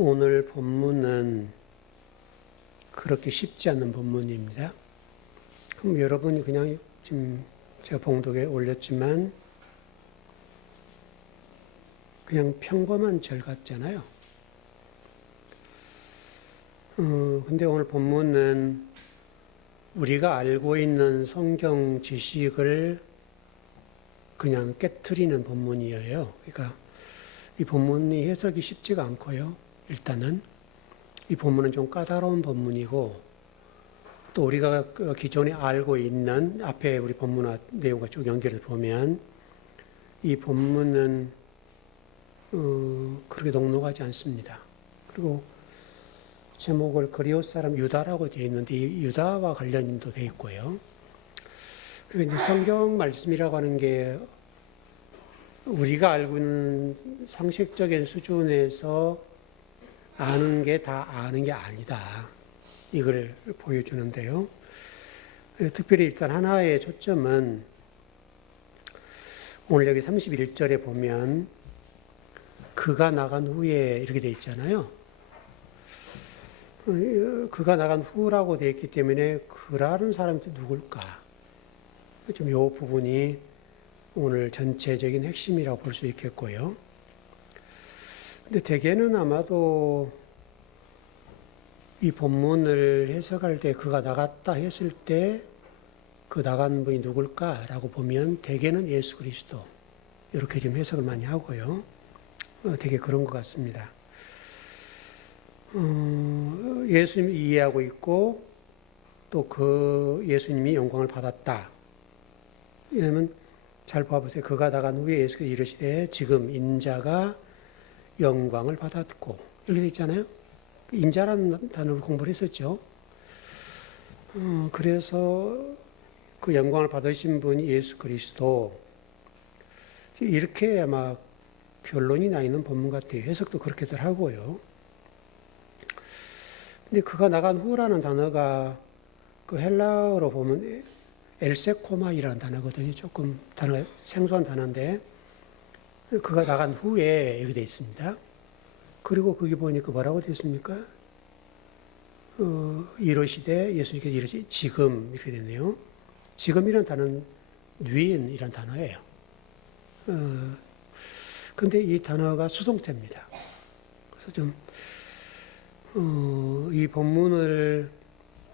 오늘 본문은 그렇게 쉽지 않은 본문입니다. 그럼 여러분이 그냥 지금 제가 봉독에 올렸지만 그냥 평범한 절 같잖아요. 근데 오늘 본문은 우리가 알고 있는 성경 지식을 그냥 깨트리는 본문이에요. 그러니까 이 본문이 해석이 쉽지가 않고요. 일단은 이 본문은 좀 까다로운 본문이고 또 우리가 기존에 알고 있는 앞에 우리 본문과 내용과 쭉 연결해서 보면 이 본문은 그렇게 녹록하지 않습니다. 그리고 제목을 그리오 사람 유다라고 되어 있는데 이 유다와 관련도 되어 있고요. 그리고 이제 성경 말씀이라고 하는 게 우리가 알고 있는 상식적인 수준에서 아는 게 다 아는 게 아니다. 이걸 보여주는데요. 특별히 일단 하나의 초점은 오늘 여기 31절에 보면 그가 나간 후에 이렇게 되어 있잖아요. 그가 나간 후라고 되어 있기 때문에 그라는 사람이 누굴까? 좀 이 부분이 오늘 전체적인 핵심이라고 볼 수 있겠고요. 근데 대개는 아마도 이 본문을 해석할 때 그가 나갔다 했을 때 그 나간 분이 누굴까라고 보면 대개는 예수 그리스도 이렇게 좀 해석을 많이 하고요. 되게 그런 것 같습니다. 예수님이 이해하고 있고 또 그 예수님이 영광을 받았다. 왜냐하면 잘 봐보세요. 그가 나간 후에 예수께서 이르시되 지금 인자가 영광을 받았고 이렇게 돼 있잖아요. 인자라는 단어를 공부를 했었죠. 그래서 그 영광을 받으신 분이 예수 그리스도 이렇게 아마 결론이 나 있는 본문 같아요. 해석도 그렇게들 하고요. 근데 그가 나간 후라는 단어가 그 헬라어로 보면 엘세코마이라는 단어거든요. 조금 단어가 생소한 단어인데 그가 나간 후에 이렇게 되어 있습니다. 그리고 거기 보니까 뭐라고 되어 있습니까? 이르시되 예수님께서 이르시 지금 이렇게 됐네요. 지금이라는 단어는 누인이라는 단어예요. 근데 이 단어가 수동태입니다. 그래서 좀 이 본문을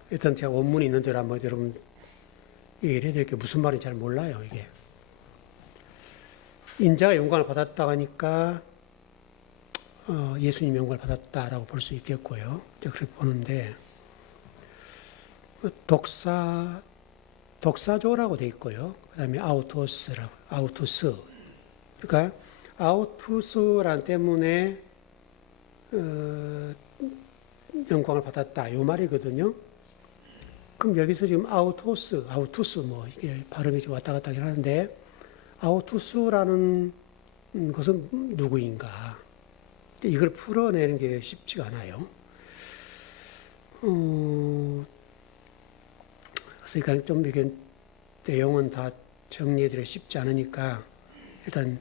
일단 제가 원문이 있는 대로 한번 여러분 얘기를 해드릴게요. 무슨 말인지 잘 몰라요, 이게. 인자가 영광을 받았다 하니까 예수님 영광을 받았다라고 볼 수 있겠고요. 그렇게 보는데 독사조라고 돼 있고요. 그 다음에 아우토스. 그러니까 아우투스란 때문에 영광을 받았다. 이 말이거든요. 그럼 여기서 지금 아우투스 뭐 이게 발음이 좀 왔다 갔다 하는데 아우투스라는 것은 누구인가? 이걸 풀어내는 게 쉽지가 않아요. 그러니까 좀 이게 내용은 다 정리해드리기 쉽지 않으니까 일단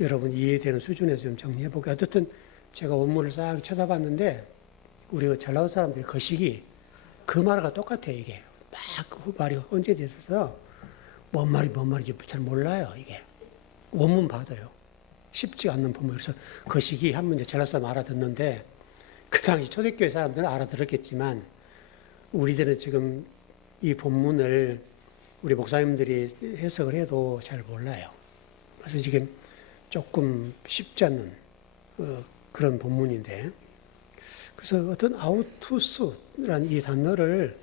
여러분 이해되는 수준에서 좀 정리해볼게요. 어쨌든 제가 원문을 싹 쳐다봤는데 우리 잘 나온 사람들이 거식이 그 말과 똑같아요. 이게 막 그 말이 혼재돼 있어서 뭔 말인지 잘 몰라요. 이게 원문 받아요. 쉽지 않는 본문. 그래서 거식이 한 문제 잘 나온 사람 알아듣는데 그 당시 초대교회 사람들은 알아들었겠지만 우리들은 지금 이 본문을 우리 목사님들이 해석을 해도 잘 몰라요. 그래서 지금 조금 쉽지 않는 그런 본문인데 그래서 어떤 아우투스라는 이 단어를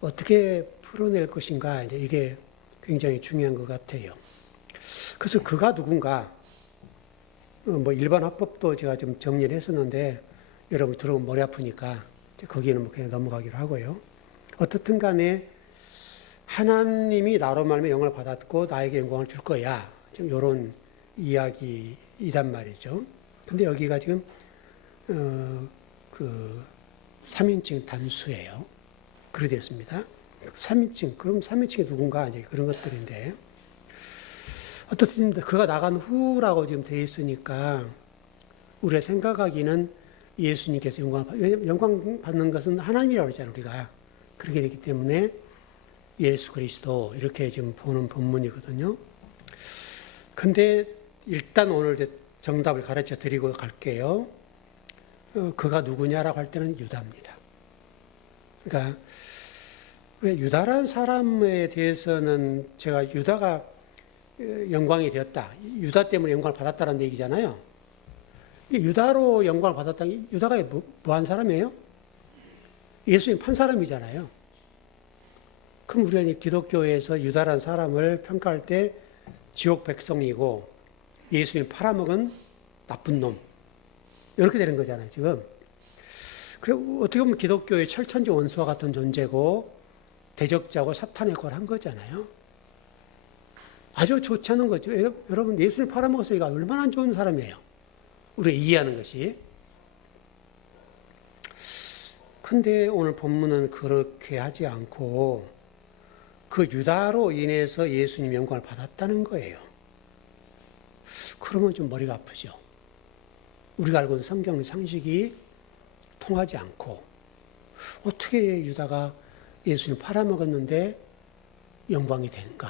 어떻게 풀어낼 것인가 이게 굉장히 중요한 것 같아요. 그래서 그가 누군가 뭐 일반 화법도 제가 좀 정리를 했었는데 여러분 들어보면 머리 아프니까 거기는 뭐 그냥 넘어가기로 하고요. 어떻든 간에 하나님이 나로 말미암아 영광을 받았고 나에게 영광을 줄 거야. 좀 이런 이야기이단 말이죠. 근데 여기가 지금 그 3인칭 단수예요. 그렇게 되었습니다. 3인칭, 그럼 3인칭이 누군가 이제 그런 것들인데 어떻든 그가 나간 후라고 지금 되어 있으니까 우리가 생각하기는 예수님께서 왜냐면 영광 받는 것은 하나님이라고 했잖아요, 우리가. 그렇게 되기 때문에 예수 그리스도 이렇게 지금 보는 본문이거든요. 근데 일단 오늘 정답을 가르쳐 드리고 갈게요. 그가 누구냐라고 할 때는 유다입니다. 그러니까 왜 유다라는 사람에 대해서는 제가 유다가 영광이 되었다. 유다 때문에 영광을 받았다는 얘기잖아요. 유다로 영광을 받았다. 유다가 뭐한 사람이에요? 예수님 판 사람이잖아요. 그럼 우리가 기독교에서 유다라는 사람을 평가할 때 지옥 백성이고 예수님 팔아먹은 나쁜 놈. 이렇게 되는 거잖아요, 지금. 그리고 어떻게 보면 기독교의 철천지 원수와 같은 존재고 대적자고 사탄의 꼴 한 거잖아요. 아주 좋지 않은 거죠. 여러분, 예수님 팔아먹었으니까 얼마나 안 좋은 사람이에요. 우리가 이해하는 것이. 근데 오늘 본문은 그렇게 하지 않고 그 유다로 인해서 예수님 영광을 받았다는 거예요. 그러면 좀 머리가 아프죠. 우리가 알고 있는 성경 상식이 통하지 않고 어떻게 유다가 예수님 팔아먹었는데 영광이 되는가.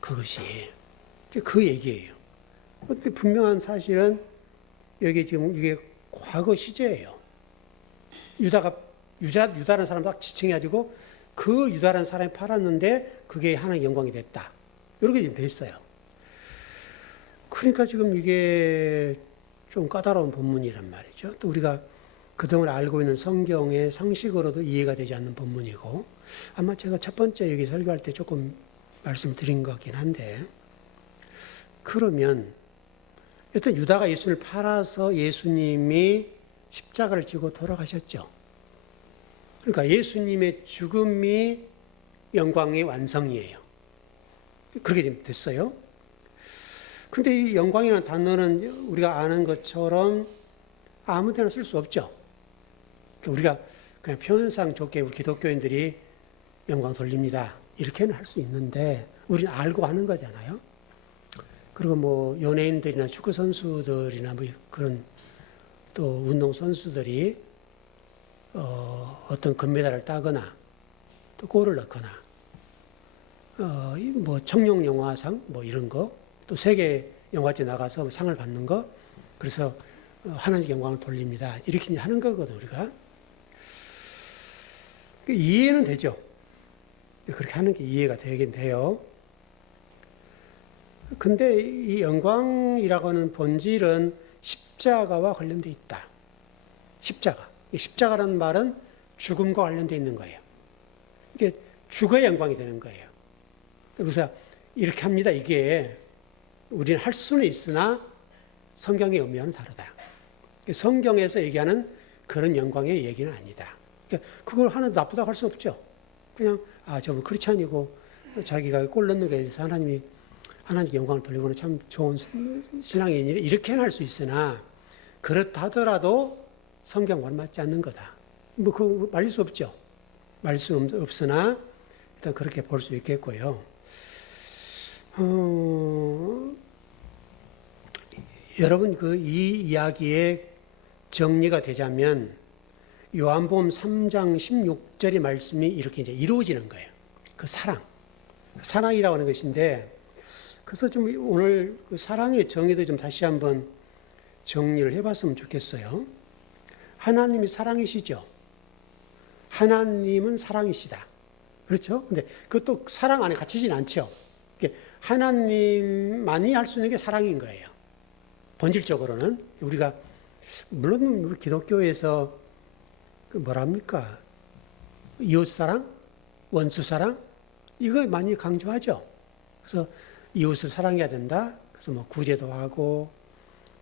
그것이 그 얘기예요. 근데 분명한 사실은 여기 지금 이게 과거 시제예요. 유다라는 사람 딱 지칭해가지고 그 유다라는 사람이 팔았는데 그게 하나의 영광이 됐다. 이렇게 지금 돼 있어요. 그러니까 지금 이게 좀 까다로운 본문이란 말이죠. 또 우리가 그동안 알고 있는 성경의 상식으로도 이해가 되지 않는 본문이고 아마 제가 첫 번째 여기 설교할 때 조금 말씀드린 것 같긴 한데 그러면 일단 유다가 예수를 팔아서 예수님이 십자가를 지고 돌아가셨죠. 그러니까 예수님의 죽음이 영광의 완성이에요. 그렇게 지금 됐어요. 근데 이 영광이라는 단어는 우리가 아는 것처럼 아무 데나 쓸 수 없죠. 우리가 그냥 표현상 좋게 우리 기독교인들이 영광 돌립니다. 이렇게는 할 수 있는데 우리는 알고 하는 거잖아요. 그리고 뭐 연예인들이나 축구 선수들이나 뭐 그런 또 운동 선수들이 어떤 금메달을 따거나 또 골을 넣거나 뭐 청룡 영화상 뭐 이런 거 또 세계 영화제 나가서 상을 받는 거 그래서 하나님께 영광을 돌립니다. 이렇게 하는 거거든 우리가. 이해는 되죠. 그렇게 하는 게 이해가 되긴 돼요. 근데 이 영광이라고 하는 본질은 십자가와 관련되어 있다. 십자가. 십자가라는 말은 죽음과 관련되어 있는 거예요. 이게 죽어야 영광이 되는 거예요. 그래서 이렇게 합니다. 이게 우리는 할 수는 있으나 성경의 의미와는 다르다. 성경에서 얘기하는 그런 영광의 얘기는 아니다. 그걸 하나 나쁘다고 할 수 없죠. 그냥 저분 크리스찬이고 자기가 골 넣는 거에 대해서 하나님께 영광을 돌리고는 참 좋은 신앙인이래 이렇게는 할 수 있으나 그렇다 하더라도 성경과 맞지 않는 거다. 뭐 그거 말릴 수 없죠. 말릴 수 없으나 일단 그렇게 볼 수 있겠고요. 여러분 이 이야기의 정리가 되자면 요한복음 3장 16절의 말씀이 이렇게 이제 이루어지는 거예요. 그 사랑이라고 하는 것인데 그래서 좀 오늘 그 사랑의 정의도 좀 다시 한번 정리를 해봤으면 좋겠어요. 하나님이 사랑이시죠. 하나님은 사랑이시다. 그렇죠? 근데 그것도 사랑 안에 갇히진 않죠. 하나님만이 할 수 있는 게 사랑인 거예요. 본질적으로는 우리가 물론 우리 기독교에서 뭐랍니까? 이웃사랑, 원수사랑 이거 많이 강조하죠. 그래서 이웃을 사랑해야 된다. 그래서 뭐 구제도 하고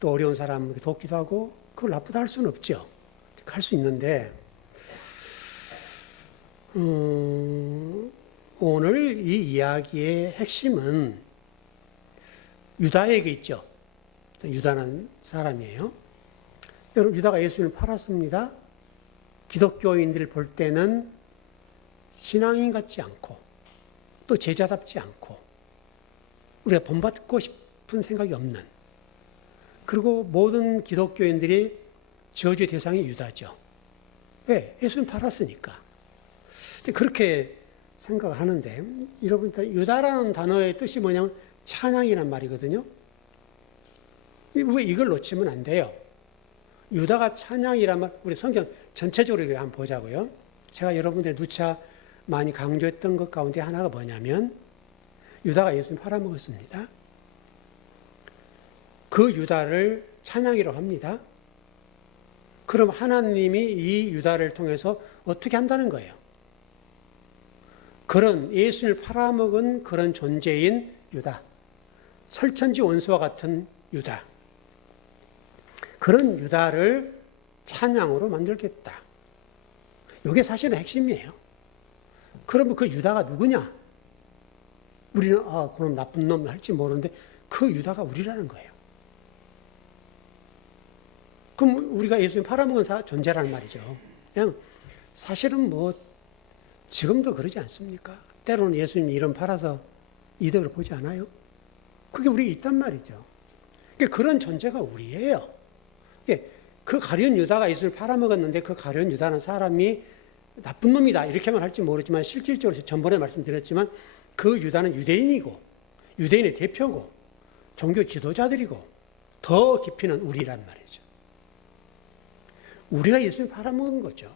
또 어려운 사람 돕기도 하고 그걸 나쁘다 할 수는 없죠. 할 수 있는데 오늘 이 이야기의 핵심은 유다에게 있죠. 유다는 사람이에요. 여러분 유다가 예수님을 팔았습니다. 기독교인들을 볼 때는 신앙인 같지 않고 또 제자답지 않고 우리가 본받고 싶은 생각이 없는 그리고 모든 기독교인들이 저주의 대상이 유다죠. 왜? 예수님 팔았으니까. 그렇게 생각을 하는데, 여러분, 유다라는 단어의 뜻이 뭐냐면 찬양이란 말이거든요. 왜 이걸 놓치면 안 돼요? 유다가 찬양이란 말, 우리 성경 전체적으로 한번 보자고요. 제가 여러분들 누차 많이 강조했던 것 가운데 하나가 뭐냐면, 유다가 예수님 팔아먹었습니다. 그 유다를 찬양이라고 합니다. 그럼 하나님이 이 유다를 통해서 어떻게 한다는 거예요? 그런 예수를 팔아먹은 그런 존재인 유다, 설천지 원수와 같은 유다, 그런 유다를 찬양으로 만들겠다. 이게 사실은 핵심이에요. 그러면 그 유다가 누구냐? 우리는 그럼 나쁜 놈 할지 모르는데 그 유다가 우리라는 거예요. 그럼 우리가 예수님 팔아먹은 존재라는 말이죠. 그냥 사실은 뭐 지금도 그러지 않습니까? 때로는 예수님 이름 팔아서 이득을 보지 않아요? 그게 우리에 있단 말이죠. 그러니까 그런 존재가 우리예요. 그 가룟 유다가 예수를 팔아먹었는데 그 가룟 유다는 사람이 나쁜 놈이다 이렇게만 할지 모르지만 실질적으로 전번에 말씀드렸지만 그 유다는 유대인이고 유대인의 대표고 종교 지도자들이고 더 깊이는 우리란 말이죠. 우리가 예수를 팔아먹은 거죠.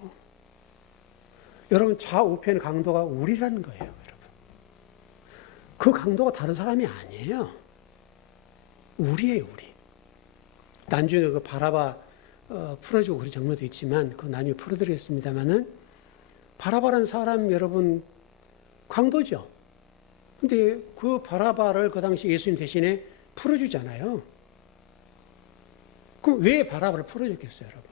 여러분 좌우편 강도가 우리라는 거예요. 여러분. 그 강도가 다른 사람이 아니에요. 우리예요. 우리. 나중에 그 바라바 풀어주고 그런 장면도 있지만 그거 나중에 풀어드리겠습니다만은 바라바라는 사람 여러분 강도죠. 근데 그 바라바를 그 당시 예수님 대신에 풀어주잖아요. 그럼 왜 바라바를 풀어줬겠어요, 여러분?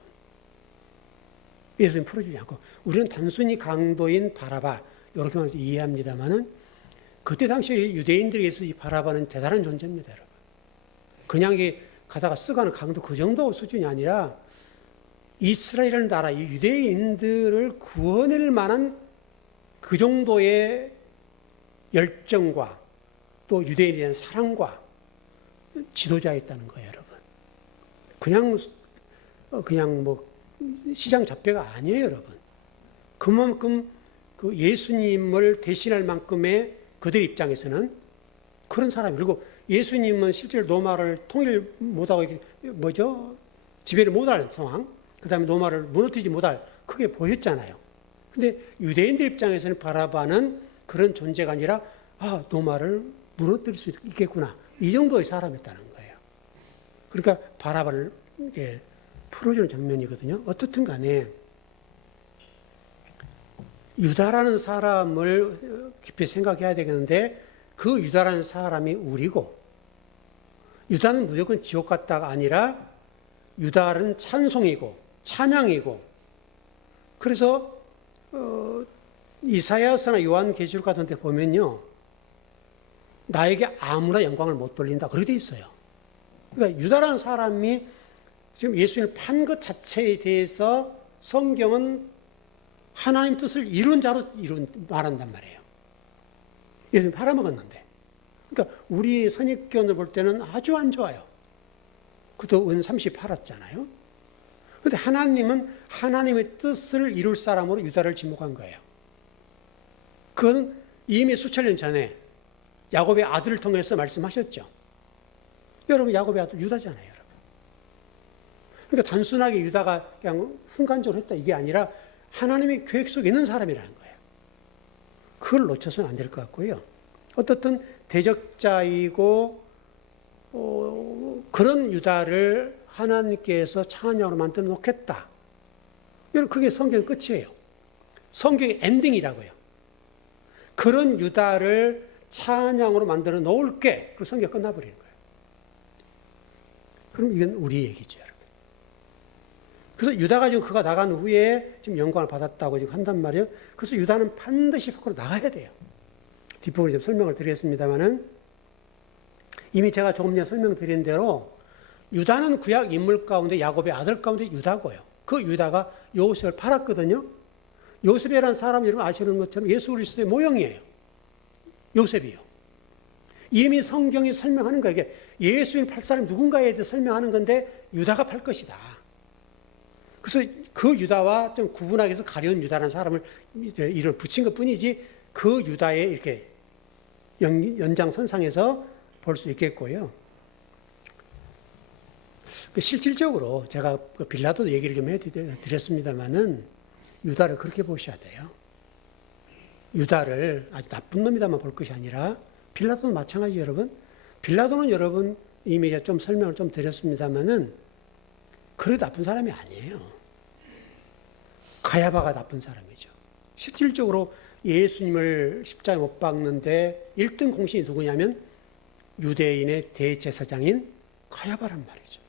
예수님 풀어주지 않고 우리는 단순히 강도인 바라바 이렇게만 이해합니다만은 그때 당시에 유대인들에게서 이 바라바는 대단한 존재입니다, 여러분. 그냥 가다가 쓱하는 강도 그 정도 수준이 아니라 이스라엘이라는 나라, 이 유대인들을 구원할 만한 그 정도의 열정과 또 유대인에 대한 사랑과 지도자였다는 거예요, 여러분. 그냥 뭐 시장 잡배가 아니에요, 여러분. 그만큼 그 예수님을 대신할 만큼의 그들 입장에서는 그런 사람이. 그리고 예수님은 실제로 로마를 통일 못하고 지배를 못할 상황, 그 다음에 로마를 무너뜨리지 못할 그게 보였잖아요. 근데 유대인들 입장에서는 바라바는 그런 존재가 아니라 로마를 무너뜨릴 수 있겠구나 이 정도의 사람이었다는 거예요. 그러니까 바라바를 이렇게 풀어주는 장면이거든요. 어떻든 간에 유다라는 사람을 깊이 생각해야 되겠는데 그 유다라는 사람이 우리고 유다는 무조건 지옥 갔다가 아니라 유다는 찬송이고 찬양이고 그래서 이사야서나 요한계시록 같은 데 보면요. 나에게 아무나 영광을 못 돌린다. 그렇게 돼 있어요. 그러니까 유다라는 사람이 지금 예수님을 판 것 자체에 대해서 성경은 하나님 뜻을 이룬 자로 말한단 말이에요. 예수님 팔아먹었는데. 그러니까 우리 선입견을 볼 때는 아주 안 좋아요. 그도 은 30 팔았잖아요. 그런데 하나님은 하나님의 뜻을 이룰 사람으로 유다를 지목한 거예요. 그건 이미 수천 년 전에 야곱의 아들을 통해서 말씀하셨죠. 여러분 야곱의 아들 유다잖아요. 여러분. 그러니까 단순하게 유다가 그냥 순간적으로 했다 이게 아니라 하나님의 계획 속에 있는 사람이라는 거예요. 그걸 놓쳐서는 안 될 것 같고요. 어떻든 대적자이고 그런 유다를 하나님께서 찬양으로 만들어 놓겠다. 여러분 그게 성경 끝이에요. 성경의 엔딩이라고요. 그런 유다를 찬양으로 만들어 놓을게. 그 성경 끝나버리는 거예요. 그럼 이건 우리 얘기죠, 여러분. 그래서 유다가 지금 그가 나간 후에 지금 영광을 받았다고 지금 한단 말이에요. 그래서 유다는 반드시 밖으로 나가야 돼요. 뒷부분에 좀 설명을 드리겠습니다만은 이미 제가 조금 전에 설명드린 대로 유다는 구약 인물 가운데 야곱의 아들 가운데 유다고요. 그 유다가 요셉을 팔았거든요. 요셉이라는 사람 여러분 아시는 것처럼 예수 그리스도의 모형이에요. 요셉이요. 이미 성경이 설명하는 거예요. 예수님 팔 사람이 누군가에 대해 설명하는 건데 유다가 팔 것이다. 그래서 그 유다와 좀 구분하기 위해서 가룟 유다라는 사람을 이름을 붙인 것 뿐이지 그 유다의 이렇게 연장선상에서 볼 수 있겠고요. 실질적으로 제가 빌라도 얘기를 좀 해드렸습니다만은 유다를 그렇게 보셔야 돼요. 유다를 아주 나쁜 놈이다만 볼 것이 아니라 빌라도는 마찬가지 여러분. 빌라도는 여러분 이미 좀 설명을 좀 드렸습니다만은 그래 나쁜 사람이 아니에요. 가야바가 나쁜 사람이죠. 실질적으로 예수님을 십자가에 못 박는데 1등 공신이 누구냐면 유대인의 대제사장인 가야바란 말이죠.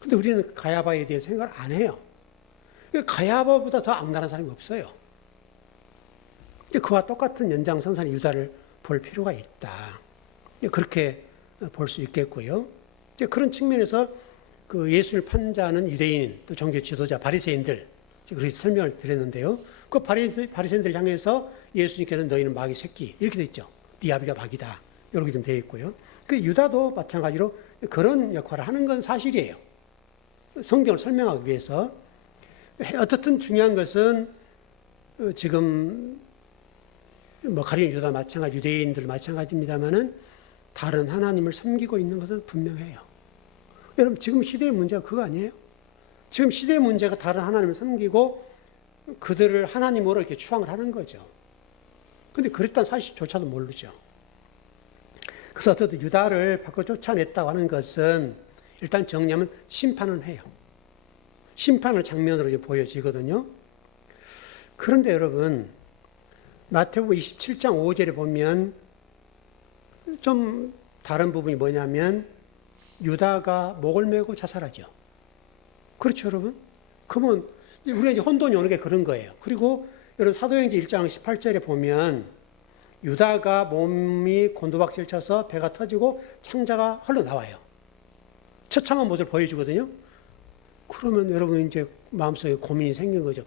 근데 우리는 가야바에 대해서 생각을 안 해요. 가야바보다 더 악랄한 사람이 없어요. 그와 똑같은 연장선상의 유다를 볼 필요가 있다. 그렇게 볼 수 있겠고요. 그런 측면에서 그 예수를 판자는 유대인, 또 종교 지도자, 바리새인들, 그렇게 설명을 드렸는데요. 그 바리새인들 향해서 예수님께는 너희는 마귀 새끼 이렇게 돼 있죠. 네 아비가 마귀다 이렇게 좀 되어 있고요. 그 유다도 마찬가지로 그런 역할을 하는 건 사실이에요. 성경을 설명하기 위해서. 어떻든 중요한 것은 지금 뭐 가룟 유다 마찬가지, 유대인들 마찬가지입니다만은 다른 하나님을 섬기고 있는 것은 분명해요. 여러분 지금 시대의 문제가 그거 아니에요? 지금 시대의 문제가 다른 하나님을 섬기고 그들을 하나님으로 이렇게 추앙을 하는 거죠. 근데 그랬다는 사실조차도 모르죠. 그래서 어쨌든 유다를 밖으로 쫓아냈다고 하는 것은 일단 정리하면 심판은 해요. 심판을 장면으로 보여지거든요. 그런데 여러분 마태복음 27장 5절에 보면 좀 다른 부분이 뭐냐면 유다가 목을 메고 자살하죠. 그렇죠, 여러분? 그러면 우리가 이제 혼돈이 오는 게 그런 거예요. 그리고 여러분 사도행전 1장 18절에 보면 유다가 몸이 곤두박질 쳐서 배가 터지고 창자가 흘러나와요. 처참한 모습을 보여주거든요. 그러면 여러분 이제 마음속에 고민이 생긴 거죠.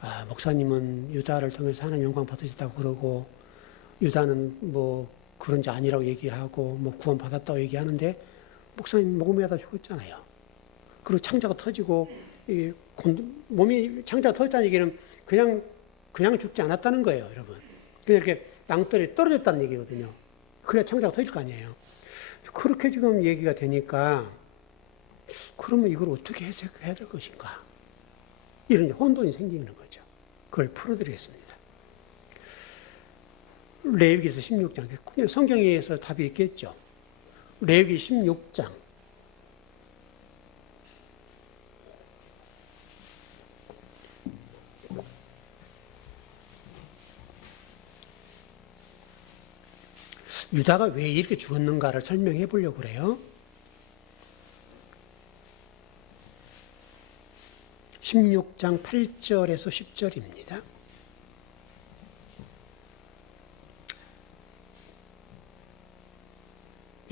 아, 목사님은 유다를 통해서 하나님 영광 받으셨다고 그러고 유다는 뭐 그런지 아니라고 얘기하고 뭐 구원 받았다고 얘기하는데 목사님 목매다 죽었잖아요. 그리고 창자가 터지고 몸이 창자가 터졌다는 얘기는 그냥 죽지 않았다는 거예요, 여러분. 그냥 이렇게 낭떠러지에 떨어졌다는 얘기거든요. 그래야 창자가 터질 거 아니에요. 그렇게 지금 얘기가 되니까 그러면 이걸 어떻게 해석해야 될 것인가? 이런 혼돈이 생기는 거죠. 그걸 풀어드리겠습니다. 레위기서 16장. 성경에서 답이 있겠죠. 레위기 16장. 유다가 왜 이렇게 죽었는가를 설명해 보려고 그래요. 16장 8절에서 10절입니다.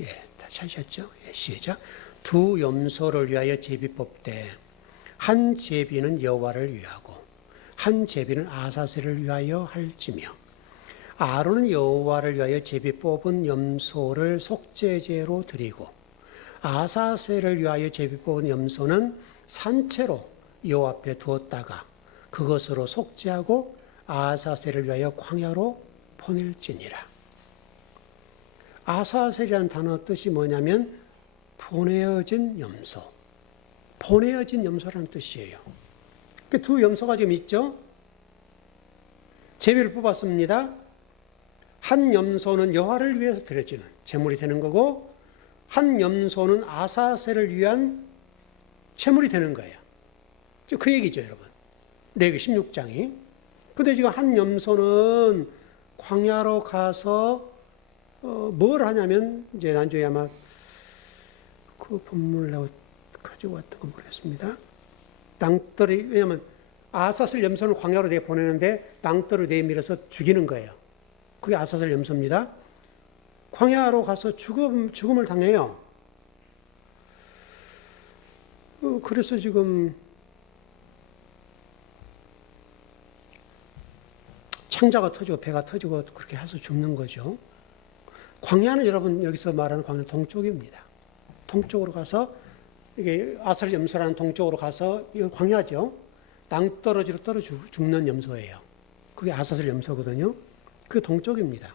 예, 다 찾으셨죠? 예, 시작. 두 염소를 위하여 제비 뽑되 한 제비는 여호와를 위하고 한 제비는 아사셀을 위하여 할지며 아론은 여호와를 위하여 제비 뽑은 염소를 속죄제로 드리고 아사셀을 위하여 제비 뽑은 염소는 산채로 여호와 앞에 두었다가 그것으로 속죄하고 아사셀을 위하여 광야로 보낼지니라. 아사셀이라는 단어 뜻이 뭐냐면 보내어진 염소. 보내어진 염소라는 뜻이에요. 두 염소가 지금 있죠? 제비를 뽑았습니다. 한 염소는 여호와를 위해서 드려지는 제물이 되는 거고 한 염소는 아사셀을 위한 제물이 되는 거예요. 그 얘기죠, 여러분. 레위기 16장이. 근데 지금 한 염소는 광야로 가서 뭘 하냐면 이제 나중에 아마 그 본문을 내가 가지고 왔던 거 모르겠습니다. 낭떠러지, 왜냐면 아사셀 염소를 광야로 내보내는데 낭떠러지 내밀어서 죽이는 거예요. 그게 아사셀 염소입니다. 광야로 가서 죽음을 당해요. 그래서 지금 창자가 터지고 배가 터지고 그렇게 해서 죽는 거죠. 광야는 여러분 여기서 말하는 광야는 동쪽입니다. 동쪽으로 가서 이게 아사셀 염소라는 동쪽으로 가서 이거 광야죠. 낭떠러지로 떨어 죽는 염소예요. 그게 아사셀 염소거든요. 그 동쪽입니다.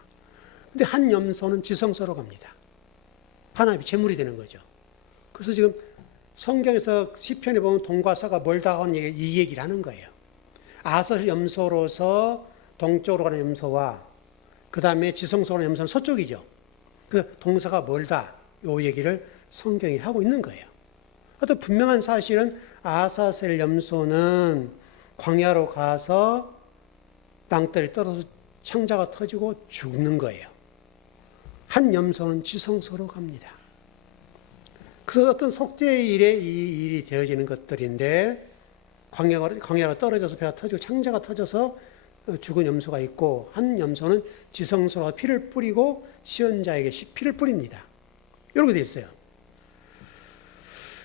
근데 한 염소는 지성소로 갑니다. 하나님이 제물이 되는 거죠. 그래서 지금 성경에서 시편에 보면 동과 서가 멀다 하는 이 얘기를 하는 거예요. 아사셀 염소로서 동쪽으로 가는 염소와 그 다음에 지성소로 가는 염소는 서쪽이죠. 그 동서가 멀다 이 얘기를 성경이 하고 있는 거예요. 또 분명한 사실은 아사셀 염소는 광야로 가서 땅들이 떨어서 창자가 터지고 죽는 거예요. 한 염소는 지성소로 갑니다. 그래서 어떤 속죄의 일에 이 일이 되어지는 것들인데 광야로 떨어져서 배가 터지고 창자가 터져서 죽은 염소가 있고 한 염소는 지성소로 피를 뿌리고 시언자에게 피를 뿌립니다. 이렇게 돼 있어요.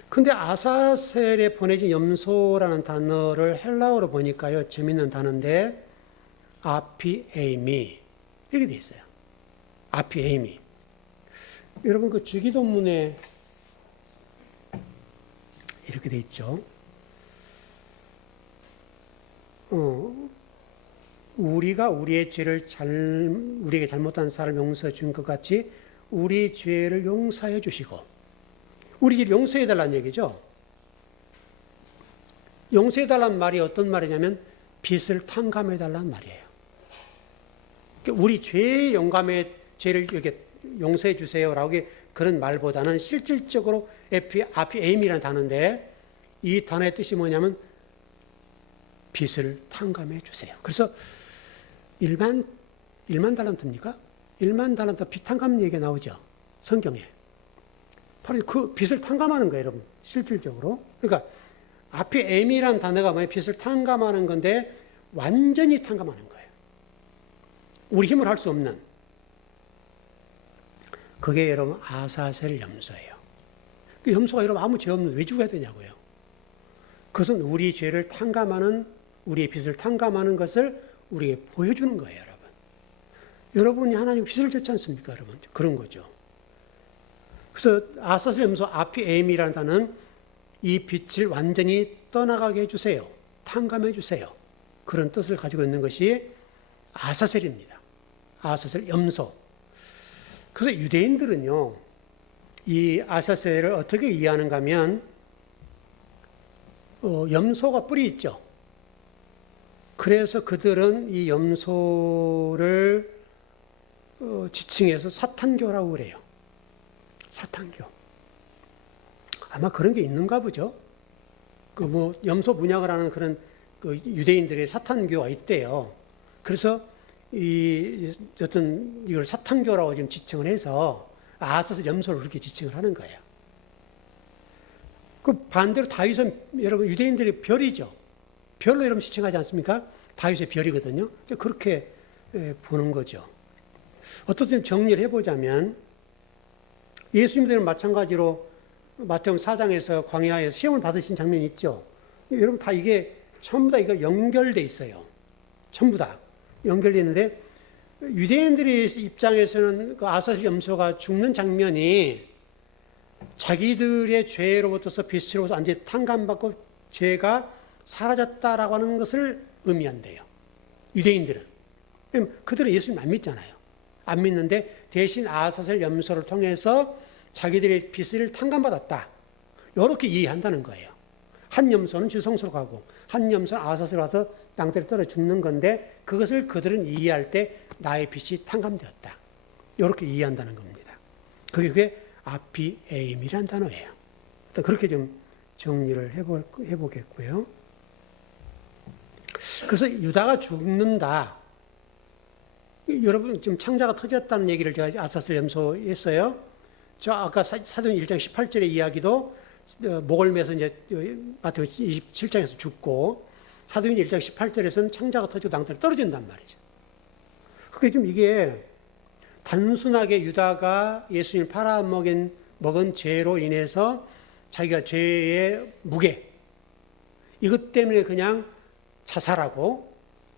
근데 아사셀에 보내진 염소라는 단어를 헬라어로 보니까요, 재밌는 단어인데, 아피에이미. 이렇게 돼 있어요. 아피에이미. 여러분, 그 주기도문에 이렇게 돼 있죠. 우리가 우리에게 잘못한 사람을 용서해 준 것 같이 우리 죄를 용서해 주시고, 우리 죄를 용서해 달라는 얘기죠. 용서해 달라는 말이 어떤 말이냐면 빚을 탕감해 달라는 말이에요. 우리 죄의 죄를 이렇게 용서해 주세요라고 그런 말보다는 실질적으로 아피에임이라는 단어인데 이 단어의 뜻이 뭐냐면 빚을 탕감해 주세요. 그래서 1만 달란트입니까? 1만 달란트 빚 탕감 얘기가 나오죠. 성경에. 바로 그 빚을 탕감하는 거예요, 여러분. 실질적으로. 그러니까 아피에임이라는 단어가 뭐예요? 빚을 탕감하는 건데 완전히 탕감하는 거예요. 우리 힘을 할 수 없는. 그게 여러분 아사셀 염소예요. 그 염소가 여러분 아무 죄 없는 왜 죽어야 되냐고요. 그것은 우리 죄를 탕감하는, 우리의 빚을 탕감하는 것을 우리에게 보여주는 거예요, 여러분. 여러분이 하나님 빚을 졌지 않습니까, 여러분? 그런 거죠. 그래서 아사셀 염소 아피에임이라는 단어는 이 빚을 완전히 떠나가게 해주세요. 탕감해 주세요. 그런 뜻을 가지고 있는 것이 아사셀입니다. 아사셀 염소. 그래서 유대인들은요, 이 아사셀을 어떻게 이해하는가 하면, 염소가 뿔이 있죠. 그래서 그들은 이 염소를 지칭해서 사탄교라고 그래요. 사탄교. 아마 그런 게 있는가 보죠. 염소 문양을 하는 그런 유대인들의 사탄교가 있대요. 그래서 이걸 사탄교라고 지금 지칭을 해서 아사셀 염소를 그렇게 지칭을 하는 거예요. 그 반대로 다윗은 여러분 유대인들의 별이죠. 별로 여러분 지칭하지 않습니까? 다윗의 별이거든요. 그렇게 보는 거죠. 어떻든 정리를 해보자면 예수님들은 마찬가지로 마태복음 4장에서 광야에서 시험을 받으신 장면이 있죠. 여러분 다 이게 전부 다 이거 연결돼 있어요. 전부 다 연결돼 있는데 유대인들의 입장에서는 그 아사셀 염소가 죽는 장면이 자기들의 죄로부터서 빚으로부터 완전히 탕감받고 죄가 사라졌다라고 하는 것을 의미한대요. 유대인들은. 그들은 예수님 안 믿잖아요. 안 믿는데 대신 아사셀 염소를 통해서 자기들의 빚을 탕감받았다. 이렇게 이해한다는 거예요. 한 염소는 지성소로 가고 한 염소는 아사셀로 가서 땅들에 떨어 죽는 건데 그것을 그들은 이해할 때 나의 빚이 탕감되었다. 이렇게 이해한다는 겁니다. 그게 아피에임이라는 단어예요. 그렇게 좀 정리를 해보겠고요. 그래서 유다가 죽는다. 여러분 지금 창자가 터졌다는 얘기를 제가 아사셀 염소 했어요. 저 아까 사도행 1장 18절의 이야기도 목을 매서 이제 마태복음 27장에서 죽고 사도행 1장 18절에서는 창자가 터지고 땅들에 떨어진단 말이죠. 그게 좀 이게 단순하게 유다가 예수님을 팔아먹은 죄로 인해서 자기가 죄의 무게 이것 때문에 그냥 자살하고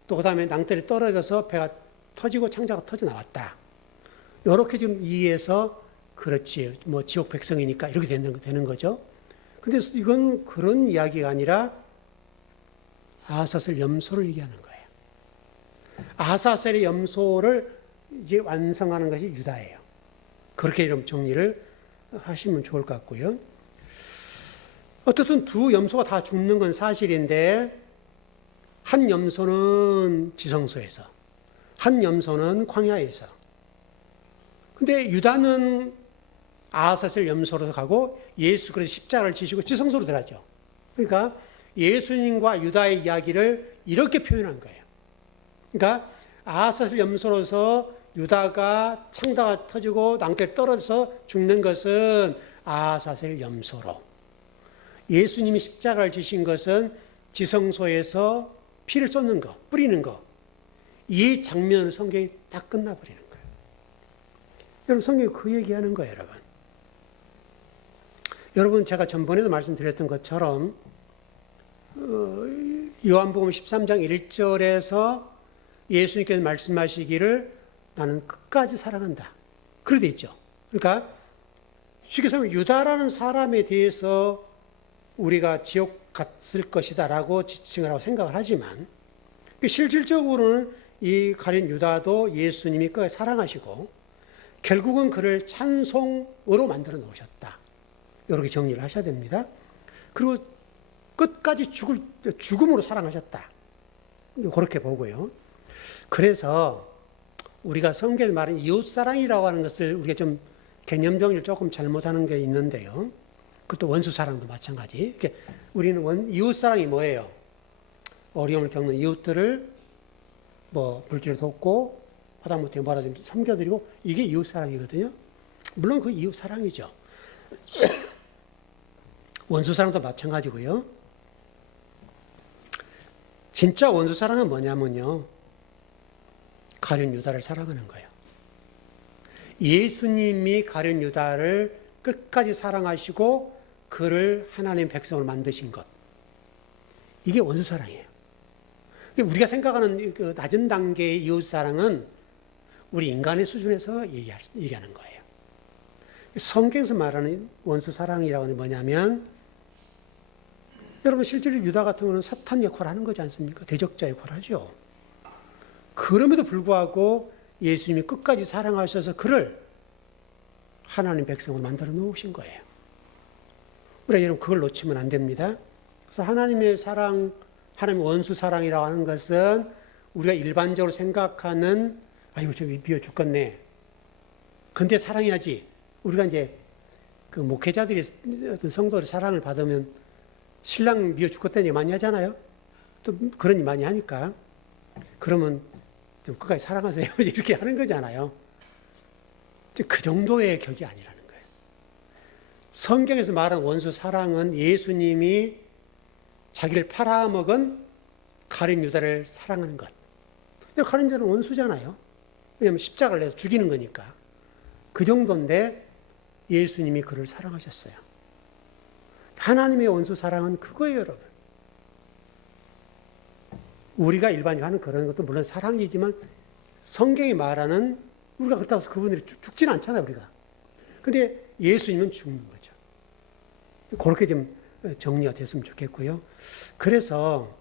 또 그 다음에 낭떠러지에 떨어져서 배가 터지고 창자가 터져 나왔다. 이렇게 좀 이해해서 그렇지 뭐 지옥 백성이니까 이렇게 되는 거죠. 근데 이건 그런 이야기가 아니라 아하사셀 염소를 얘기하는 거예요. 아하사셀의 염소를 이제 완성하는 것이 유다예요. 그렇게 좀 정리를 하시면 좋을 것 같고요. 어떻든 두 염소가 다 죽는 건 사실인데 한 염소는 지성소에서, 한 염소는 광야에서. 근데 유다는 아하사셀 염소로 가고 예수 그리스도 십자가를 지시고 지성소로 들어가죠. 그러니까 예수님과 유다의 이야기를 이렇게 표현한 거예요. 그러니까 아하사셀 염소로서 유다가 창자가 터지고 낭떠에 떨어져서 죽는 것은 아하사셀 염소로, 예수님이 십자가를 지신 것은 지성소에서 피를 쏟는 거, 뿌리는 거, 이 장면 성경이 딱 끝나버리는 거예요. 여러분, 성경이 그 얘기하는 거예요, 여러분. 여러분, 제가 전번에도 말씀드렸던 것처럼 요한복음 13장 1절에서 예수님께서 말씀하시기를 나는 끝까지 사랑한다. 그렇게 돼 있죠. 그러니까 쉽게 말하면 유다라는 사람에 대해서 우리가 지옥 갔을 것이다라고 지칭을 하고 생각을 하지만 실질적으로는 이 가룟 유다도 예수님이 끝까지 사랑하시고 결국은 그를 찬송으로 만들어 놓으셨다. 이렇게 정리를 하셔야 됩니다. 그리고 끝까지 죽음으로 사랑하셨다. 그렇게 보고요. 그래서 우리가 성경에 말하는 이웃사랑이라고 하는 것을 우리가 좀 개념 정리를 조금 잘못하는 게 있는데요. 그것도 원수사랑도 마찬가지. 우리는 이웃사랑이 뭐예요? 어려움을 겪는 이웃들을 물질을 돕고 하다못해 뭐라 좀 섬겨드리고, 이게 이웃사랑이거든요. 물론 그 이웃사랑이죠. 원수사랑도 마찬가지고요. 진짜 원수사랑은 뭐냐면요, 가룟 유다를 사랑하는 거예요. 예수님이 가룟 유다를 끝까지 사랑하시고 그를 하나님 백성을 만드신 것, 이게 원수사랑이에요. 우리가 생각하는 그 낮은 단계의 이웃사랑은 우리 인간의 수준에서 얘기하는 거예요. 성경에서 말하는 원수사랑이라고 하는 게 뭐냐면, 여러분 실제로 유다 같은 경우는 사탄 역할을 하는 거지 않습니까? 대적자 역할을 하죠. 그럼에도 불구하고 예수님이 끝까지 사랑하셔서 그를 하나님 백성으로 만들어 놓으신 거예요. 우리가 여러분 그걸 놓치면 안 됩니다. 그래서 하나님의 사랑, 하나님의 원수 사랑이라고 하는 것은 우리가 일반적으로 생각하는 아이고 저 미워 죽겠네. 근데 사랑해야지. 우리가 이제 그 목회자들이 어떤 성도의 사랑을 받으면 신랑 미워 죽겠다는 얘기 많이 하잖아요. 또 그런 일 많이 하니까. 그러면 좀 끝까지 사랑하세요. 이렇게 하는 거잖아요. 그 정도의 격이 아니라는 거예요. 성경에서 말하는 원수 사랑은 예수님이 자기를 팔아먹은 가룟 유다를 사랑하는 것. 가룟 유다는 원수잖아요. 왜냐하면 십자가를 내서 죽이는 거니까. 그 정도인데 예수님이 그를 사랑하셨어요. 하나님의 원수 사랑은 그거예요, 여러분. 우리가 일반적으로 하는 그런 것도 물론 사랑이지만 성경이 말하는, 우리가 그렇다고 해서 그분들이 죽지는 않잖아요, 우리가. 근데 예수님은 죽는 거죠. 그렇게 좀 정리가 됐으면 좋겠고요. 그래서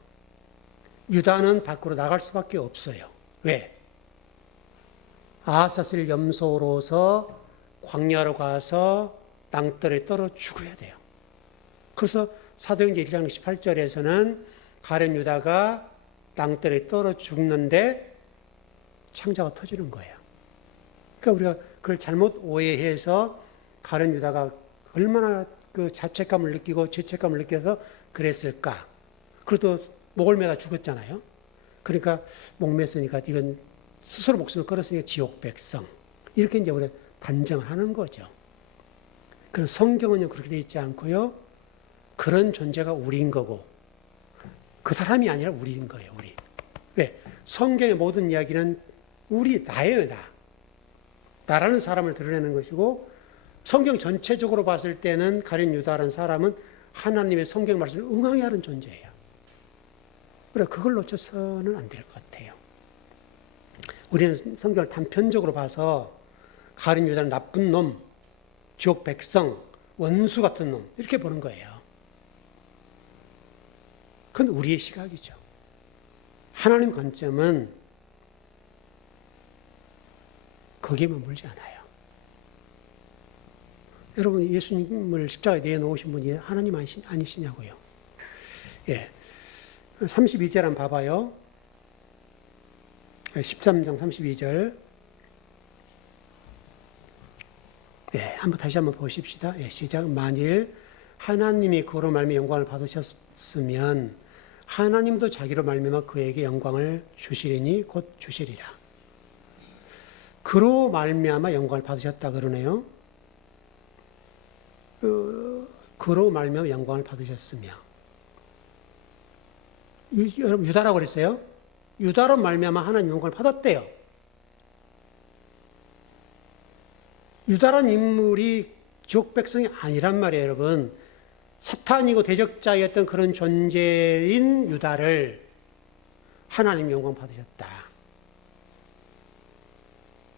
유다는 밖으로 나갈 수밖에 없어요. 왜? 아하사셀 염소로서 광야로 가서 낭떠러에 떨어 죽어야 돼요. 그래서 사도행전 1장 18절에서는 가룟 유다가 낭떠러에 떨어 죽는데 창자가 터지는 거예요. 그러니까 우리가 그걸 잘못 오해해서 가룟 유다가 얼마나 그 자책감을 느끼고 죄책감을 느껴서 그랬을까. 그래도 목을 매가 죽었잖아요. 그러니까 목 맸으니까 이건 스스로 목숨을 걸었으니까 지옥 백성. 이렇게 이제 우리가 단정을 하는 거죠. 그런 성경은요, 그렇게 되어 있지 않고요. 그런 존재가 우리인 거고, 그 사람이 아니라 우리인 거예요, 우리. 왜? 성경의 모든 이야기는 나예요, 나. 나라는 사람을 드러내는 것이고, 성경 전체적으로 봤을 때는 가룟 유다라는 사람은 하나님의 성경 말씀을 응하게 하는 존재예요. 그래, 그걸 놓쳐서는 안 될 것 같아요. 우리는 성경을 단편적으로 봐서 가룟 유다는 나쁜 놈, 지옥 백성, 원수 같은 놈, 이렇게 보는 거예요. 그건 우리의 시각이죠. 하나님 관점은 거기에 머물지 않아요. 여러분, 예수님을 십자가에 내놓으신 분이 하나님 아니시냐고요. 예. 32절 한번 봐봐요. 13장 32절. 예, 다시 한번 보십시다. 예, 시작. 만일 하나님이 그로 말미암아 영광을 받으셨으면 하나님도 자기로 말미암아 그에게 영광을 주시리니 곧 주시리라. 그로 말미암아 영광을 받으셨다 그러네요. 그로 말미암아 영광을 받으셨으며. 여러분, 유다라고 그랬어요. 유다로 말미암아 하나님 영광을 받았대요. 유다란 인물이 지옥 백성이 아니란 말이에요, 여러분. 사탄이고 대적자였던 그런 존재인 유다를 하나님 영광 받으셨다.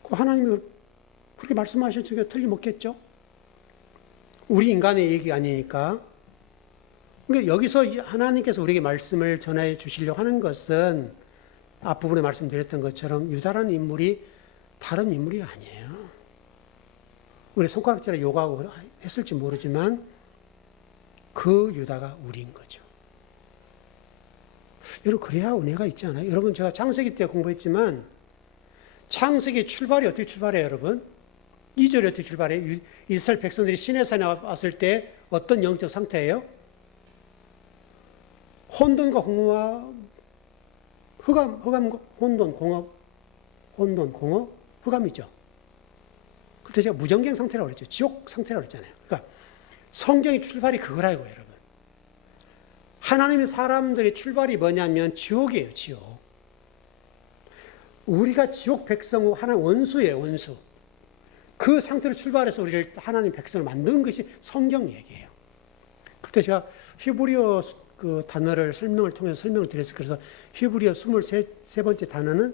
하나님이 그렇게 말씀하셨으니까 틀림없겠죠? 우리 인간의 얘기 아니니까. 그러니까 여기서 하나님께서 우리에게 말씀을 전해 주시려고 하는 것은 앞부분에 말씀드렸던 것처럼 유다라는 인물이 다른 인물이 아니에요. 우리 손가락질에 요구하고 했을지 모르지만 그 유다가 우리인 거죠. 여러분, 그래야 은혜가 있지 않아요? 여러분, 제가 창세기 때 공부했지만 창세기 출발이 어떻게 출발해요, 여러분? 2절이 어떻게 출발해요? 이스라엘 백성들이 시내산에 왔을 때 어떤 영적 상태예요? 혼돈과 공허와 혼돈, 공허, 흑암이죠. 그때 제가 무정경 상태라고 그랬죠. 지옥 상태라고 그랬잖아요. 그러니까 성경의 출발이 그거라고, 여러분. 하나님의 사람들의 출발이 뭐냐면 지옥이에요, 지옥. 우리가 지옥 백성 후 하나님 원수예요, 원수. 그 상태로 출발해서 우리를 하나님 백성을 만든 것이 성경 얘기예요. 그때 제가 히브리어 그 단어를 설명을 통해서 설명을 드렸어요. 그래서 히브리어 23번째 단어는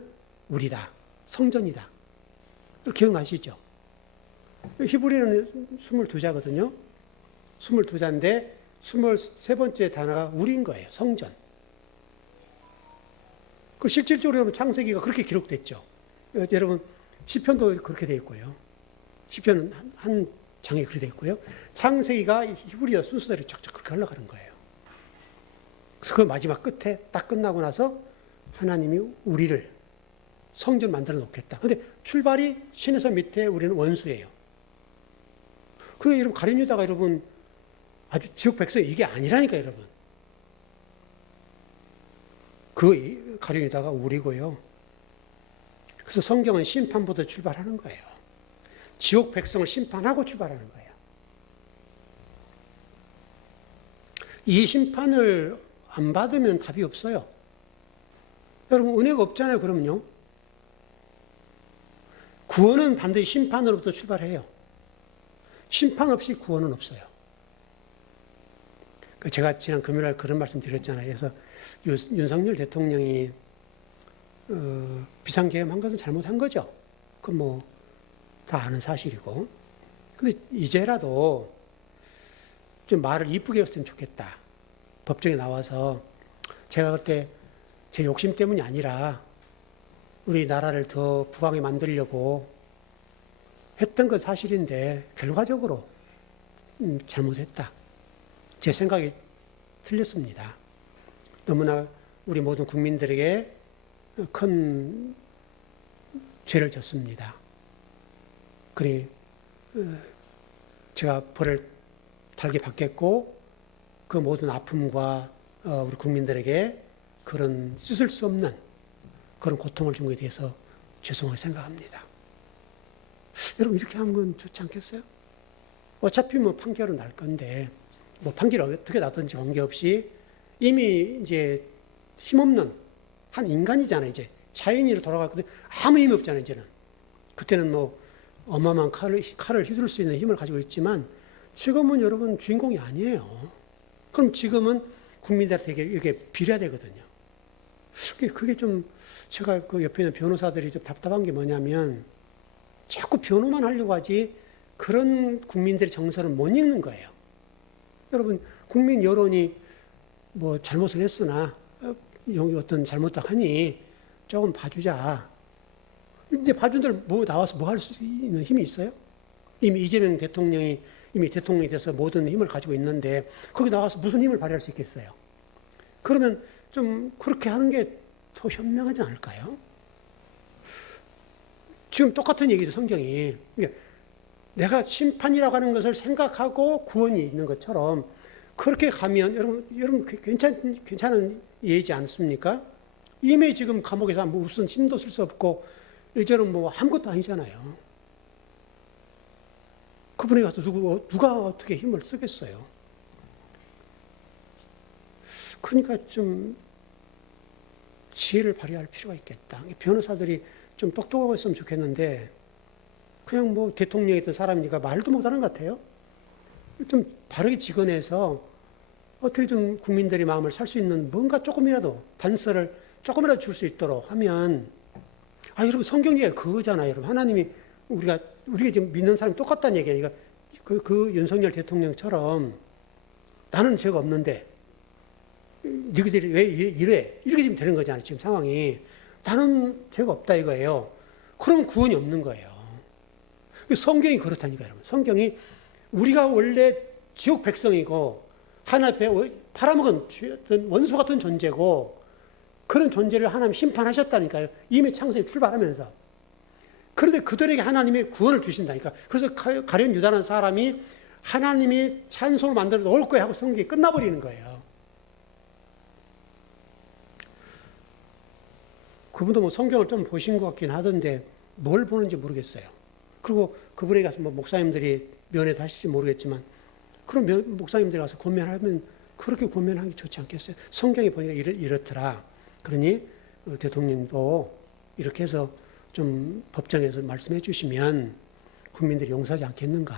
우리다, 성전이다. 기억나시죠? 히브리어는 22자거든요. 22자인데 23번째 단어가 우리인 거예요. 성전. 그 실질적으로 창세기가 그렇게 기록됐죠. 여러분, 시편도 그렇게 되어 있고요. 시편은 한 장에 그렇게 되어 있고요. 창세기가 히브리어 순서대로 쫙쫙 그렇게 흘러가는 거예요. 그래서 그 마지막 끝에 딱 끝나고 나서 하나님이 우리를 성전 만들어 놓겠다. 근데 출발이 시내산 밑에 우리는 원수예요. 그게 여러분, 가룟 유다가 여러분 아주 지옥 백성이 이게 아니라니까, 여러분. 그 가룟 유다가 우리고요. 그래서 성경은 심판부터 출발하는 거예요. 지옥 백성을 심판하고 출발하는 거예요. 이 심판을 안 받으면 답이 없어요. 여러분, 은혜가 없잖아요, 그럼요. 구원은 반드시 심판으로부터 출발해요. 심판 없이 구원은 없어요. 제가 지난 금요일날 그런 말씀 드렸잖아요. 그래서 윤석열 대통령이 비상계엄한 것은 잘못한 거죠. 그건 뭐 다 아는 사실이고. 근데 이제라도 좀 말을 이쁘게 했으면 좋겠다. 법정에 나와서 제가 그때 제 욕심 때문이 아니라 우리나라를 더 부강하게 만들려고 했던 건 사실인데 결과적으로 잘못했다. 제 생각이 틀렸습니다. 너무나 우리 모든 국민들에게 큰 죄를 졌습니다. 그래 제가 벌을 달게 받겠고 그 모든 아픔과 우리 국민들에게 그런 씻을 수 없는 그런 고통을 준 것에 대해서 죄송하게 생각합니다. 여러분, 이렇게 하는 건 좋지 않겠어요? 어차피 뭐 판결은 날 건데 뭐 판결이 어떻게 나든지 관계없이 이미 이제 힘없는 한 인간이잖아요. 이제 자연인으로 돌아갔거든요. 아무 힘이 없잖아요. 이제는. 그때는 뭐 어마어마한 칼을 휘두를 수 있는 힘을 가지고 있지만 지금은 여러분 주인공이 아니에요. 그럼 지금은 국민들한테 이게 빌어야 되거든요. 그게 좀 제가 그 옆에 있는 변호사들이 좀 답답한 게 뭐냐면 자꾸 변호만 하려고 하지 그런 국민들의 정서는 못 읽는 거예요. 여러분, 국민 여론이 뭐 잘못을 했으나 어떤 잘못도 하니 조금 봐주자. 이제 봐준들 뭐 나와서 뭐 할 수 있는 힘이 있어요? 이미 이재명 대통령이 이미 대통령이 돼서 모든 힘을 가지고 있는데 거기 나와서 무슨 힘을 발휘할 수 있겠어요? 그러면 좀 그렇게 하는 게 더 현명하지 않을까요? 지금 똑같은 얘기죠, 성경이. 내가 심판이라고 하는 것을 생각하고 구원이 있는 것처럼 그렇게 가면 여러분 괜찮은 예이지 않습니까? 이미 지금 감옥에서 무슨 힘도 쓸 수 없고 이제는 뭐 아무것도 아니잖아요. 그분에 가서 누가 어떻게 힘을 쓰겠어요? 그러니까 좀 지혜를 발휘할 필요가 있겠다. 변호사들이 좀 똑똑하고 있으면 좋겠는데 그냥 뭐 대통령이었던 사람이니까 말도 못하는 것 같아요. 좀 바르게 직언해서 어떻게 좀 국민들의 마음을 살 수 있는 뭔가 조금이라도 단서를 조금이라도 줄 수 있도록 하면 여러분 성경 얘기가 그거잖아요. 여러분 하나님이 우리가 지금 믿는 사람이 똑같다는 얘기예요. 그러니까 그 윤석열 대통령처럼 나는 죄가 없는데 너희들이 왜 이래? 이렇게 지금 되는 거잖아요. 지금 상황이. 나는 죄가 없다 이거예요. 그러면 구원이 없는 거예요. 성경이 그렇다니까요. 여러분. 성경이 우리가 원래 지옥 백성이고 하나님 앞에 팔아먹은 원수 같은 존재고 그런 존재를 하나님 심판하셨다니까요. 이미 창세기 출발하면서. 그런데 그들에게 하나님이 구원을 주신다니까. 그래서 가룟 유다라는 사람이 하나님이 찬송을 만들어 놓을 거야 하고 성경이 끝나버리는 거예요. 그분도 뭐 성경을 좀 보신 것 같긴 하던데 뭘 보는지 모르겠어요. 그리고 그분에게 가서 뭐 목사님들이 면회도 하실지 모르겠지만 그럼 목사님들이 가서 권면하면 그렇게 권면하기 좋지 않겠어요? 성경에 보니까 이렇더라. 그러니 대통령도 이렇게 해서 좀 법정에서 말씀해 주시면 국민들이 용서하지 않겠는가.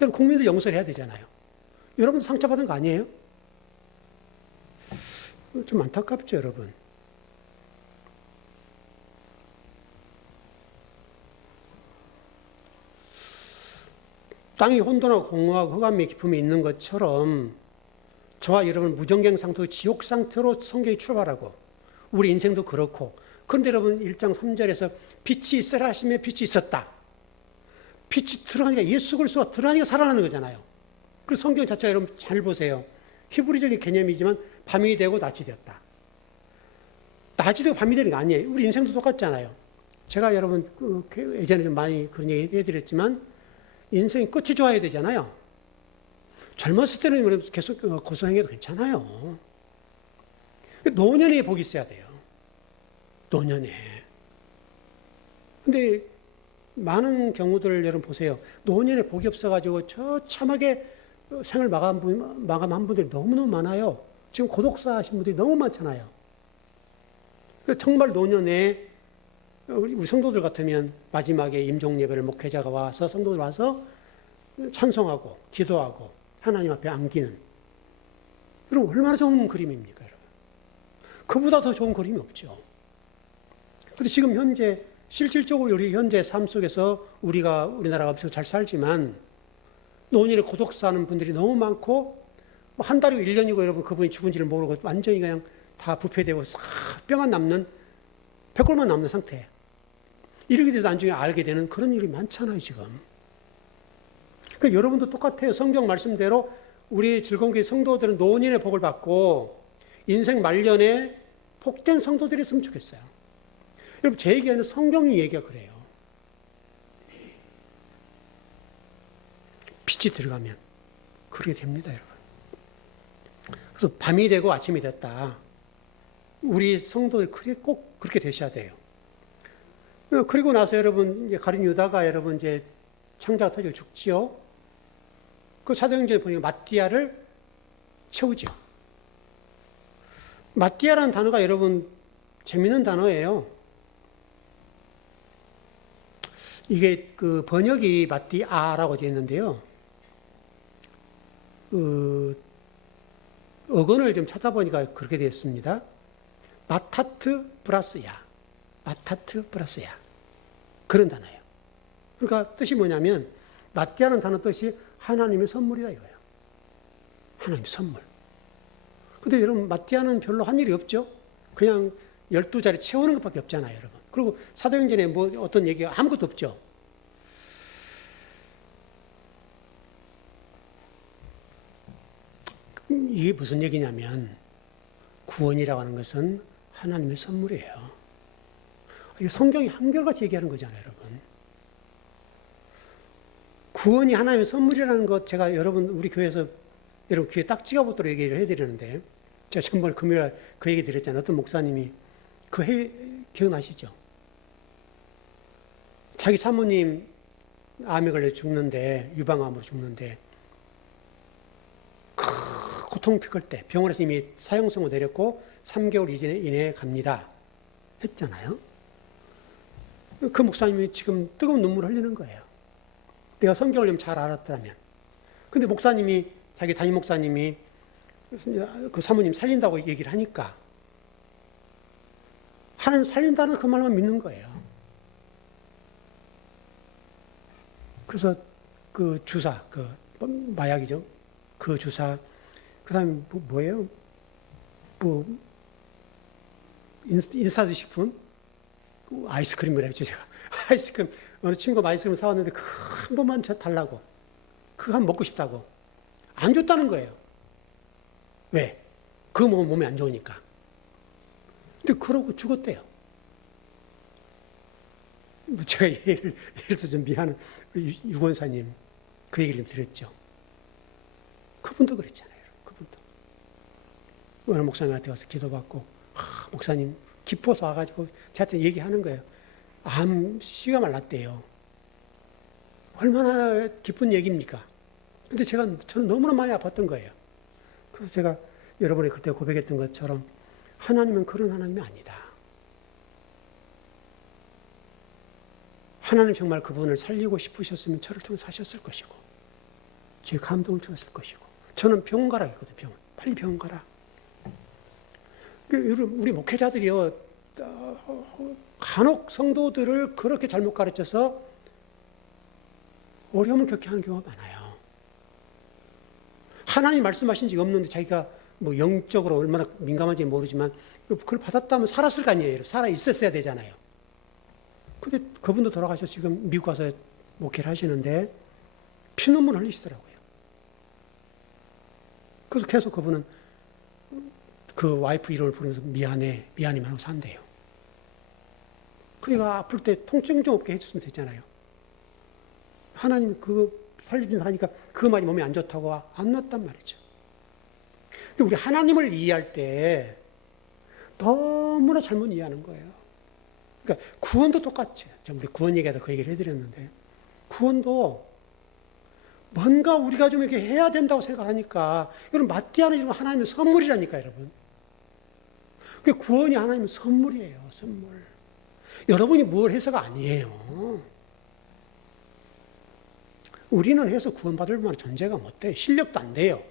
여러분 국민들 용서를 해야 되잖아요. 여러분 상처받은 거 아니에요? 좀 안타깝죠 여러분. 땅이 혼돈하고 공허하고 흑암의 깊음이 있는 것처럼 저와 여러분 무정경 상태로 지옥 상태로 성경이 출발하고 우리 인생도 그렇고 그런데 여러분 1장 3절에서 빛이 있으라 하시며 빛이 있었다. 빛이 들어가니까 예수 그리스도가 들어가니까 살아나는 거잖아요. 그 성경 자체가 여러분 잘 보세요. 히브리적인 개념이지만 밤이 되고 낮이 되었다. 낮이 되고 밤이 되는 게 아니에요. 우리 인생도 똑같잖아요. 제가 여러분 예전에 좀 많이 그런 얘기 해드렸지만 인생이 끝이 좋아야 되잖아요. 젊었을 때는 계속 고생해도 괜찮아요. 노년에 복이 있어야 돼요. 노년에. 근데 많은 경우들 여러분 보세요. 노년에 복이 없어가지고 처참하게 생을 마감한 분들이 너무너무 많아요. 지금 고독사 하신 분들이 너무 많잖아요. 정말 노년에 우리 성도들 같으면 마지막에 임종 예배를 목회자가 와서 성도들 와서 찬송하고 기도하고 하나님 앞에 안기는 여러분 얼마나 좋은 그림입니까? 여러분. 그보다 더 좋은 그림이 없죠. 그런데 지금 현재 실질적으로 우리 현재 삶 속에서 우리나라가 엄청 잘 살지만 노년에 고독사하는 분들이 너무 많고 한 달이고 1년이고 여러분 그분이 죽은지를 모르고 완전히 그냥 다 부패되고 뼈만 남는 백골만 남는 상태. 이렇게 돼서 나중에 알게 되는 그런 일이 많잖아요, 지금. 그러니까 여러분도 똑같아요. 성경 말씀대로 우리 즐거운교회 성도들은 노년의 복을 받고 인생 말년에 복된 성도들이 있으면 좋겠어요. 여러분, 제 얘기 아니라 성경이 얘기가 그래요. 빛이 들어가면 그렇게 됩니다, 여러분. 그래서 밤이 되고 아침이 됐다. 우리 성도들 꼭 그렇게 되셔야 돼요. 그리고 나서 여러분, 이제 가룟 유다가 여러분 이제 창자가 터지고 죽지요. 그 사도행전에 보니까 마띠아를 채우죠. 마띠아라는 단어가 여러분 재밌는 단어예요. 이게 그 번역이 마띠아라고 되어 있는데요. 어근을 좀 찾아보니까 그렇게 되어 있습니다. 마타트 브라스야. 마타트 브라스야. 그런 단어예요. 그러니까 뜻이 뭐냐면 마띠아는 단어 뜻이 하나님의 선물이다 이거예요. 하나님의 선물. 근데 여러분, 마띠아는 별로 한 일이 없죠? 그냥 12자리 채우는 것밖에 없잖아요, 여러분. 그리고 사도행전에 뭐 어떤 얘기가 아무것도 없죠? 이게 무슨 얘기냐면, 구원이라고 하는 것은 하나님의 선물이에요. 성경이 한결같이 얘기하는 거잖아요, 여러분. 구원이 하나님의 선물이라는 것, 제가 여러분, 우리 교회에서 여러분 귀에 딱 찍어보도록 얘기를 해드리는데, 제가 전번에 금요일 그 얘기 드렸잖아요. 어떤 목사님이, 기억나시죠? 자기 사모님 암에 걸려 죽는데, 유방암으로 죽는데, 고통 겪을 때, 병원에서 이미 사형선고 내렸고, 3개월 이내에 갑니다. 했잖아요. 그 목사님이 지금 뜨거운 눈물을 흘리는 거예요. 내가 성경을 좀 잘 알았더라면. 근데 목사님이, 자기 담임 목사님이 그 사모님 살린다고 얘기를 하니까 하나님 살린다는 그 말만 믿는 거예요. 그래서 그 주사, 그 마약이죠. 그 주사, 그 다음에 뭐예요? 인스턴트 식품? 아이스크림이라 했죠, 제가. 아이스크림, 어느 친구가 아이스크림 사왔는데, 한 번만 달라고. 그거 한번 먹고 싶다고. 안 줬다는 거예요. 왜? 그거 먹으면 몸에 안 좋으니까. 근데 그러고 죽었대요. 제가 예를 들어서 좀 미안한 유권사님, 그 얘기를 좀 드렸죠. 그분도 그랬잖아요. 그분도. 어느 목사님한테 가서 기도받고, 목사님, 기뻐서 와가지고 저한테 얘기하는 거예요. 씨가 말랐대요. 얼마나 기쁜 얘기입니까? 근데 저는 너무나 많이 아팠던 거예요. 그래서 제가 여러분이 그때 고백했던 것처럼 하나님은 그런 하나님이 아니다. 하나님 정말 그분을 살리고 싶으셨으면 저를 통해서 하셨을 것이고, 제 감동을 주었을 것이고, 저는 병원 가라 했거든요. 병원. 빨리 병원 가라. 우리 목회자들이요, 간혹 성도들을 그렇게 잘못 가르쳐서 어려움을 겪게 하는 경우가 많아요. 하나님 말씀하신 적이 없는데 자기가 뭐 영적으로 얼마나 민감한지 모르지만 그걸 받았다면 살았을 거 아니에요. 살아 있었어야 되잖아요. 근데 그분도 돌아가셔서 지금 미국 가서 목회를 하시는데 피눈물 흘리시더라고요. 그래서 계속 그분은 그 와이프 이름을 부르면서 미안해만 하고 산대요. 그러니까 아플 때 통증 좀 없게 해줬으면 됐잖아요. 하나님이 그거 살려준다 하니까 그 말이 몸에 안 좋다고 안 났단 말이죠. 우리 하나님을 이해할 때 너무나 잘못 이해하는 거예요. 그러니까 구원도 똑같죠. 우리 구원 얘기하다 그 얘기를 해드렸는데, 구원도 뭔가 우리가 좀 이렇게 해야 된다고 생각하니까, 여러분, 마띠아는 이런 하나님의 선물이라니까, 여러분. 구원이 하나님의 선물이에요, 선물. 여러분이 뭘 해서가 아니에요. 우리는 해서 구원받을 만한 존재가 못 돼요. 실력도 안 돼요.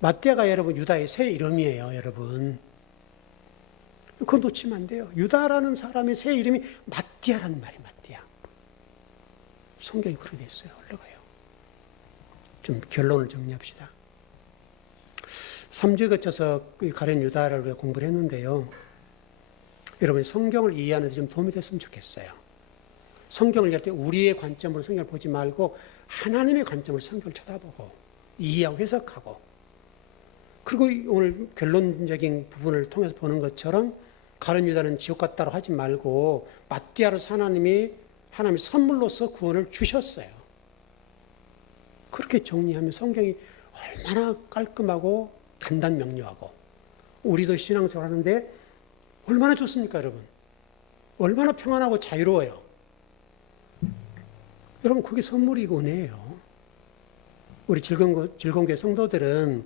마띠아가 여러분 유다의 새 이름이에요, 여러분. 그건 놓치면 안 돼요. 유다라는 사람의 새 이름이 마띠아라는 말이에요, 마띠아. 성경이 그렇게 돼 있어요. 올라가요. 좀 결론을 정리합시다. 3주에 거쳐서 가련 유다를 우리가 공부를 했는데요. 여러분 성경을 이해하는 데 좀 도움이 됐으면 좋겠어요. 성경을 이해할 때 우리의 관점으로 성경을 보지 말고 하나님의 관점으로 성경을 쳐다보고 이해하고 해석하고, 그리고 오늘 결론적인 부분을 통해서 보는 것처럼 가룟 유다는 지옥 같다고 하지 말고 마띠아로서 하나님의 선물로서 구원을 주셨어요. 그렇게 정리하면 성경이 얼마나 깔끔하고 간단 명료하고, 우리도 신앙생활 하는데 얼마나 좋습니까, 여러분? 얼마나 평안하고 자유로워요. 여러분, 그게 선물이고 은혜예요. 우리 즐거운교회 성도들은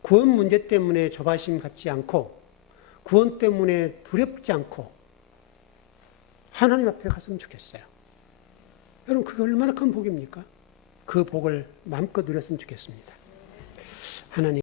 구원 문제 때문에 조바심 갖지 않고, 구원 때문에 두렵지 않고 하나님 앞에 갔으면 좋겠어요. 여러분, 그게 얼마나 큰 복입니까? 그 복을 마음껏 누렸으면 좋겠습니다. 하나님